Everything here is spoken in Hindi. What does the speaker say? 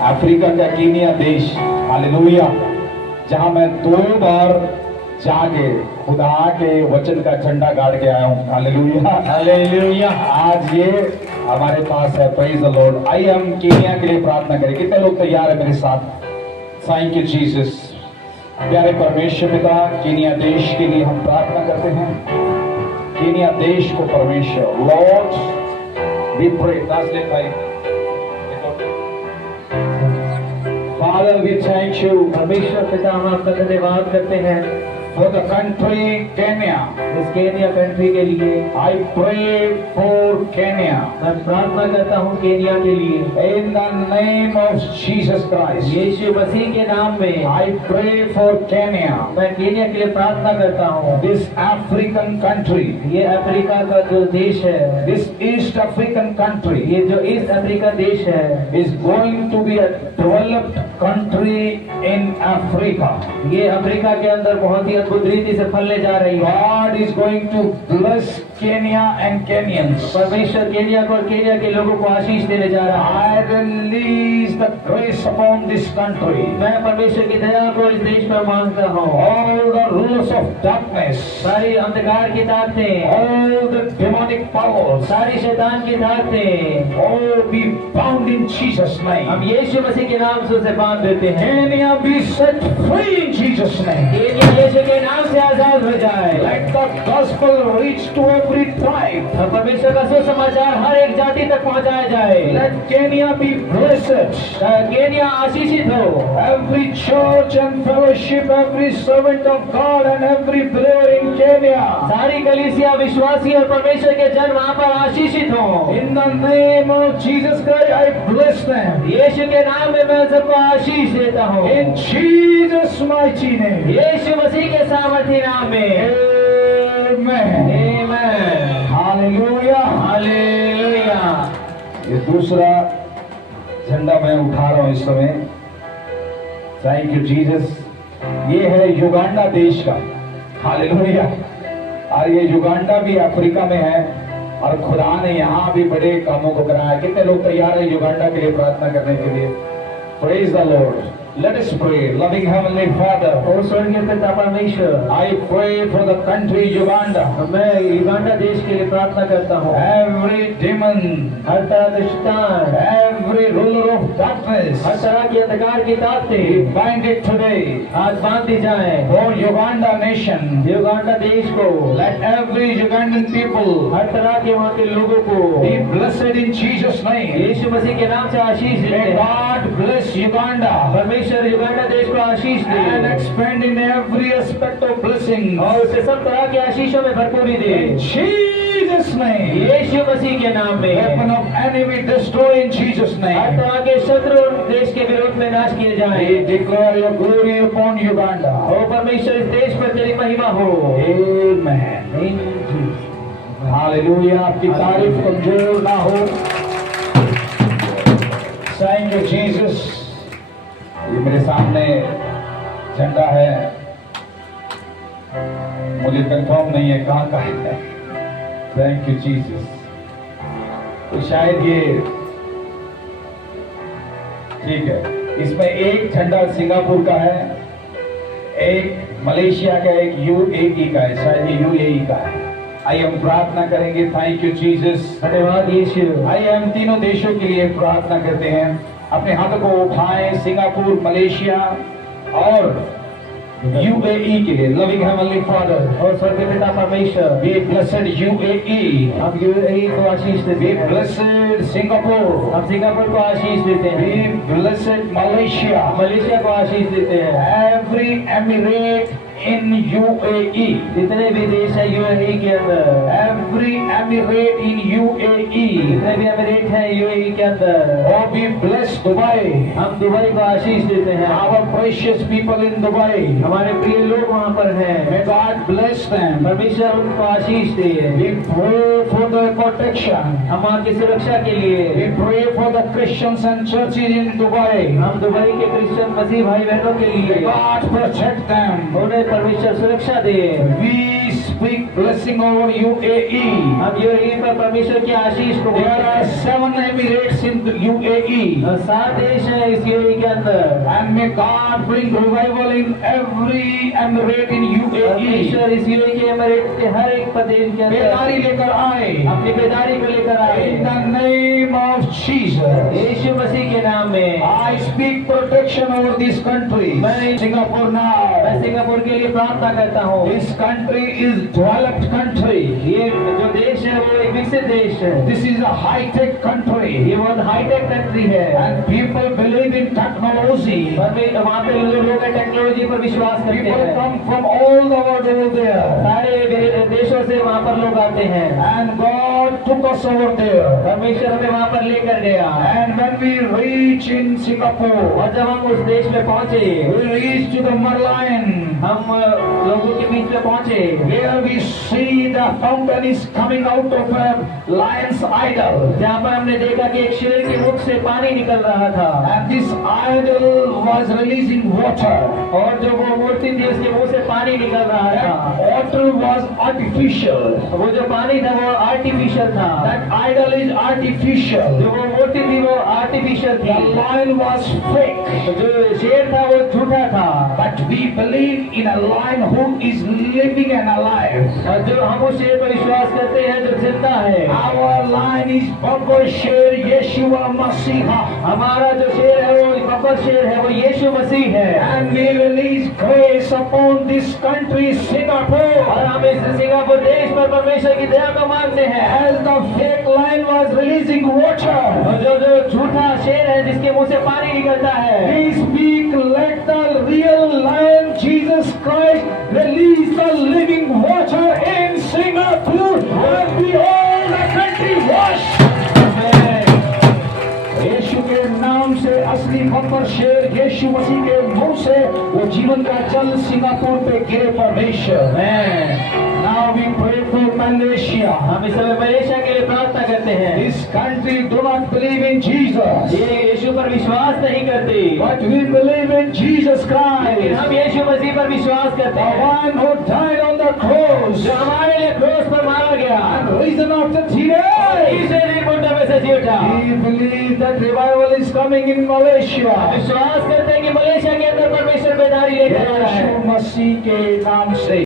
अफ्रीका का कीनिया देश, हालेलुया, जहां मैं 2 बार जाके खुदा के वचन का झंडा गाड़ के आया हूं। Hallelujah, hallelujah. आज ये हमारे पास है। Praise the Lord. आइए हम कीनिया के लिए प्रार्थना करें। कितने लोग तैयार है मेरे साथ? Thank you Jesus. प्यारे परमेश्वर पिता, कीनिया देश के लिए हम प्रार्थना करते हैं। कीनिया देश को परमेश्वर, लॉर्ड वी प्रे। ट्रांसलेट भाई। Father, we thank you, परमेश्वर पिता, हम आपका धन्यवाद करते हैं for the country Kenya. इस केनिया कंट्री के लिए। I pray for Kenya मैं प्रार्थना करता हूँ केनिया के लिए in the name of Jesus Christ. यीशु मसीह के नाम में। I pray for Kenya, मैं केनिया के लिए प्रार्थना करता हूँ। this African country, ये अफ्रीका का जो देश है, this East African country ये जो ईस्ट अफ्रीका देश है, is going to be a developed country in Africa. ये अफ्रीका के अंदर बहुत ही अद्भुत रीति से फलने जा रही है। God is going to bless Kenya and Kenyans. परमेश्वर केनिया को और केनिया के लोगों को आशीष देने जा रहा है। I release the grace upon this country. मैं परमेश्वर की दया को इस देश पर मांगता हूँ। All the rulers of darkness, सारी अंधकार की ताकतें, all the demonic powers, सारी शैतान की ताकतें, all be bound in Jesus' हम name. यीशु मसीह के नाम से उसे बांध देते हैं। Kenya be set free in Jesus' name. केनिया यीशु के नाम से आजाद हो जाए। Let the gospel reach to every tribe. और परमेश्वर का सुसमाचार हर एक जाति तक पहुंचाया जाए। Let Kenya be blessed. Kenya आशीषित हो। Every church and fellowship, every servant of God and every believer in Kenya, सारी कलीसिया, विश्वासी और परमेश्वर के जन वहाँ पर आशीषित हो। in the name of Jesus Christ, I bless them. यीशु के नाम में मैं सबको आशीष देता हूँ। In Jesus' mighty name. यीशु मसीह के सामर्थ्य नाम में। Amen. आमीन। Hallelujah. हालेलुया। ये दूसरा झंडा मैं उठा रहा हूँ इस समय। Thank you Jesus. ये है युगांडा देश का। हालेलुया। और ये युगांडा भी अफ्रीका में है और खुदा ने यहाँ भी बड़े कामों को कराया। कितने लोग तैयार हैं युगांडा के लिए प्रार्थना करने के लिए? Praise the Lord. Let us pray. Loving Heavenly Father, और स्वर्गीय पिता परमेश्वर, I pray for the country Uganda. मैं युगांडा देश के लिए प्रार्थना करता हूँ। Every demon, हर तरह के शैतान, every ruler of darkness, हर तरह की अंधकार की ताकतें bind it today आज बांध दी जाए। for Uganda nation. युगांडा देश को, Let every Ugandan people हर तरह के वहाँ के लोगों को be blessed in Jesus' name. यीशु मसीह के नाम से आशीष देते May हैं। God bless Uganda परमेश्वर युगांडा देश को आशीष and they expand in every aspect of blessing. और उसे सब तरह के आशीषों में भरपूरी दे। In Jesus' name. यीशु मसीह के नाम Weapon में of enemy destroy in Jesus' her name. तरह के शत्रु देश के विरोध में नाश किए जाए। We declare your glory upon Uganda. और परमेश्वर इस देश पर तेरी महिमा हो। Amen. हालेलुया। आपकी तारीफ कमजोर ना हो। Thank you Jesus. ये मेरे सामने झंडा है, मुझे कंफर्म नहीं है कहाँ का है। Thank you Jesus. तो शायद ये ठीक है। इसमें एक झंडा सिंगापुर का है, एक मलेशिया का, एक यूएई का है। शायद ये यूएई का है। आइए हम प्रार्थना करेंगे। Thank you Jesus. धन्यवाद यीशु। आइए हम तीनों देशों के लिए प्रार्थना करते हैं। अपने हाथों को उठाएं। सिंगापुर, मलेशिया और यूएई के लिए। लविंग हेवनली फादर, और स्वर्गीय पिता परमेश्वर, बी ब्लेसेड यूएई, हम यूएई को आशीष देते बी हैं। ब्लेसेड सिंगापुर, हम सिंगापुर को आशीष देते हैं। बी ब्लेसेड मलेशिया, मलेशिया को आशीष देते हैं। एवरी एमिरेट इन यूएई, जितने भी देश है यूएई के अंदर, एवरी एमिरेट इन यूएई, जितने भी एमिरेट है यूएई के अंदर, और बी ब्लेस दुबई, हम दुबई को आशीष देते हैं। Our precious people in Dubai, हमारे प्रिय लोग वहाँ पर हैं। May God bless them. परमेश्वर उनको आशीष दे। We pray for their protection. हम वहाँ की सुरक्षा के लिए, We pray for the Christians and churches in Dubai. हम दुबई के क्रिश्चियन मसीह भाई बहनों के May लिए, God protect them. उन्हें परमेश्वर सुरक्षा दे। We speak blessing over UAE. हम यूएई पर परमेश्वर की आशीष को There are 7 Emirates in the UAE. 7 देश है इस यूएई के अंदर। And may God bring revival in every emirate in UAE. परमेश्वर इस यूएई के एमिरेट के हर एक प्रदेश के बेदारी अंदर लेकर आए अपनी बेदारी को लेकर आए। In the name of Jesus. यीशु मसीह के नाम में I speak protection over this country. मैं Singapore मैं now. सिंगापुर के लिए प्रार्थना करता हूँ। This country is developed country. ये जो देश है वो एक विकसित देश है। This is a high-tech country. ये बहुत हाईटेक कंट्री है। And people believe in technology. वहाँ पे लोग टेक्नोलॉजी पर विश्वास करते People हैं। come from all the world over there. सारे देशों से वहाँ पर लोग आते हैं। And God took us over there. परमेश्वर हमें वहाँ पर लेकर गया। And when we reach in Singapore, और जब हम उस देश में पहुँचे, we reach to the Merlion. हम लोगों के बीच में पहुँचे। Where we see the fountain is coming out of a lion's idol. जहाँ पर हमने देखा कि एक शेर के मुख से पानी निकल रहा था। And this idol was releasing water. और जो वो मूर्ति थी उसके मुंह से पानी निकल रहा था। That water was artificial. वो जो पानी था वो आर्टिफिशियल था। That idol is artificial. जो वो मूर्ति थी वो आर्टिफिशियल The थी। lion was fake. जो शेर था वो झूठा था। But we believe in a lion who is living and alive. और जो हम उस शेर पर विश्वास करते हैं जो जिंदा है। Our lion is Baba Sher Yeshua Masiha. हमारा जो शेर है वो बबर शेर है, वो यीशु मसीह है। And we release grace upon this country, और Singapore. हम इस सिंगापुर देश पर परमेश्वर की दया को मांगते हैं। As the fake lion was releasing water, और जो झूठा शेर है जिसके मुंह से पानी निकलता है, we speak, let the real lion Jesus Christ release the living water in Singapore and be all the country washed. यीशु के नाम से असली बब्बर शेर यीशु मसीह के मुंह से वो जीवन का जल सिंगापुर पे गिरे परमेश्वर। Now we pray for Malaysia. हम इस समय मलेशिया के लिए प्रार्थना करते हैं। This country do not believe in Jesus, ये यीशु पर विश्वास नहीं करती, but we believe in Jesus लेकिन Christ, हम यीशु मसीह पर विश्वास करते the हैं, one who died on the cross जो हमारे लिए क्रूस पर मारा गया and risen after 3 और days. तीसरे दिन मुंडे में से जी उठा। We believe that revival is coming in Malaysia. विश्वास करते हैं कि मलेशिया के अंदर परमेश्वर बेदारी लेकर आ रहा है। यीशु मसीह के नाम से